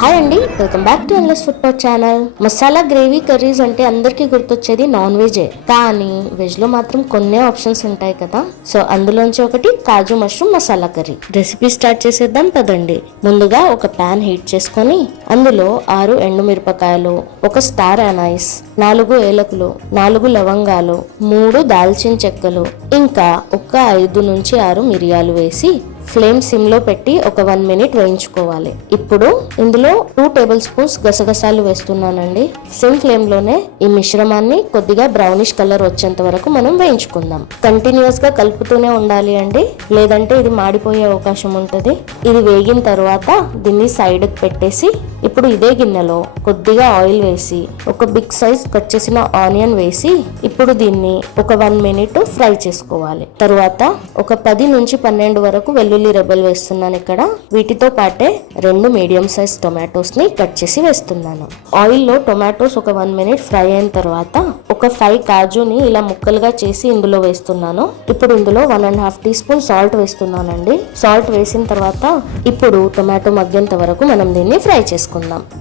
Hi అండి, welcome back to endless food pot channel. Masala gravy curries అంటే అందరికీ గుర్తొచ్చేది నాన్ వెజే, కానీ వెజ్ లో మాత్రం కొన్ని ఆప్షన్స్ ఉంటాయి కదా. సో అందులోంచి ఒకటి kaju mushroom masala curry. Recipe start చేసేద్దాం పదండి. ముందుగా ఒక ప్యాన్ హీట్ చేసుకొని అందులో 6 ఎండుమిరపకాయలు, ఒక స్టార్ అనైస్, 4 ఏలకులు, 4 లవంగాలు, 3 దాల్చిన చెక్కలు, ఇంకా ఒక 5 నుంచి 6 మిరియాలు వేసి ఫ్లేమ్ సిమ్ లో పెట్టి ఒక 1 మినిట్ వేయించుకోవాలి. ఇప్పుడు ఇందులో 2 టేబుల్ స్పూన్స్ గసగసాలు వేస్తున్నానండి. సిమ్ ఫ్లేమ్ లోనే ఈ మిశ్రమాన్ని కొద్దిగా బ్రౌనిష్ కలర్ వచ్చేంత వరకు మనం వేయించుకుందాం. కంటిన్యూస్ గా కలుపుతూనే ఉండాలి అండి, లేదంటే ఇది మాడిపోయే అవకాశం ఉంటుంది. ఇది వేగిన తర్వాత దీన్ని సైడ్ కి పెట్టేసి ఇప్పుడు ఇదే గిన్నెలో కొద్దిగా ఆయిల్ వేసి ఒక బిగ్ సైజ్ కట్ చేసిన ఆనియన్ వేసి ఇప్పుడు దీన్ని ఒక 1 మినిట్ ఫ్రై చేసుకోవాలి. తరువాత ఒక 10 నుంచి 12 వరకు వెల్లుల్లి రెబ్బలు వేస్తున్నాను. ఇక్కడ వీటితో పాటే 2 మీడియం సైజ్ టొమాటోస్ ని కట్ చేసి వేస్తున్నాను. ఆయిల్ లో టొమాటోస్ ఒక 1 మినిట్ ఫ్రై అయిన తర్వాత ఒక 5 కాజుని ఇలా ముక్కలుగా చేసి ఇందులో వేస్తున్నాను. ఇప్పుడు ఇందులో 1.5 టీ స్పూన్ సాల్ట్ వేస్తున్నానండి. సాల్ట్ వేసిన తర్వాత ఇప్పుడు టొమాటో మగ్గేంత వరకు మనం దీన్ని ఫ్రై చేసుకుందాం.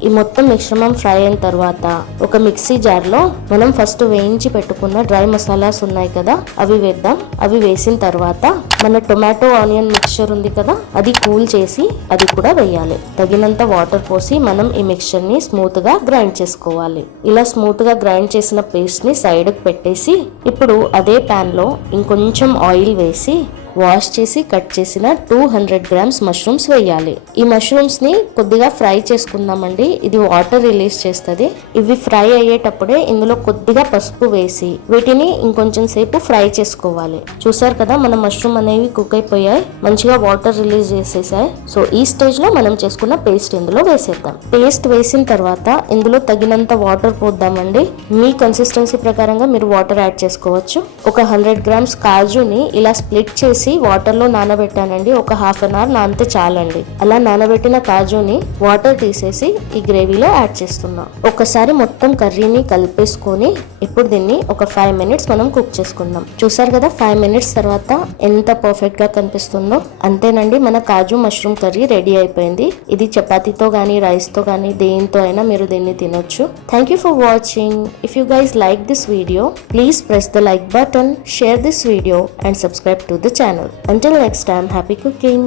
ఈ మొత్తం మిశ్రమం ఫ్రై అయిన తర్వాత ఒక మిక్సీ జార్ లో మనం ఫస్ట్ వేయించి పెట్టుకున్న డ్రై మసాలాస్ ఉన్నాయి కదా, అవి వేద్దాం. అవి వేసిన తర్వాత మన టొమాటో ఆనియన్ మిక్చర్ ఉంది కదా, అది కూల్ చేసి అది కూడా వేయాలి. తగినంత వాటర్ పోసి మనం ఈ మిక్చర్ ని స్మూత్ గా గ్రైండ్ చేసుకోవాలి. ఇలా స్మూత్ గా గ్రైండ్ చేసిన పేస్ట్ ని సైడ్ కి పెట్టేసి ఇప్పుడు అదే ప్యాన్ లో ఇంకొంచెం ఆయిల్ వేసి వాష్ చేసి కట్ చేసిన 200 గ్రామ్స్ మష్రూమ్స్ వేయాలి. ఈ మష్రూమ్స్ ని కొద్దిగా ఫ్రై చేసుకుందామండి, ఇది వాటర్ రిలీజ్ చేస్తుంది. ఇవి ఫ్రై అయ్యేటప్పుడే ఇందులో కొద్దిగా పసుపు వేసి వీటిని ఇంకొంచెం సేపు ఫ్రై చేసుకోవాలి. చూసారు కదా, మన మష్రూమ్ అనేవి కుక్ అయిపోయాయి, మంచిగా వాటర్ రిలీజ్ చేసేసాయి. సో ఈ స్టేజ్ లో మనం చేసుకున్న పేస్ట్ ఇందులో వేసేద్దాం. పేస్ట్ వేసిన తర్వాత ఇందులో తగినంత వాటర్ పోద్దామండి. మీ కన్సిస్టెన్సీ ప్రకారంగా మీరు వాటర్ యాడ్ చేసుకోవచ్చు. ఒక 100 గ్రామ్స్ కాజుని ఇలా స్ప్లిట్ చేసి వాటర్ లో నానబెట్టానండి. ఒక హాఫ్ అన్ అవర్ నానితే చాలండి. అలా నానబెట్టిన కాజుని వాటర్ తీసేసి ఈ గ్రేవీలో యాడ్ చేస్తున్నాం. ఒకసారి మొత్తం కర్రీని కలిపేసుకొని ఇప్పుడు దీన్ని ఒక 5 మినిట్స్ మనం కుక్ చేసుకుందాం. చూసారు కదా, 5 మినిట్స్ తర్వాత ఎంత పర్ఫెక్ట్ గా కనిపిస్తుందో. అంతేనండి, మన కాజు మష్రూమ్ కర్రీ రెడీ అయిపోయింది. ఇది చపాతీతో గానీ రైస్ తో గానీ దేనితో అయినా మీరు దీన్ని తినొచ్చు. Thank you for watching. If you guys like this video, please press the like button, share this video and subscribe to the channel. Until next time, happy cooking.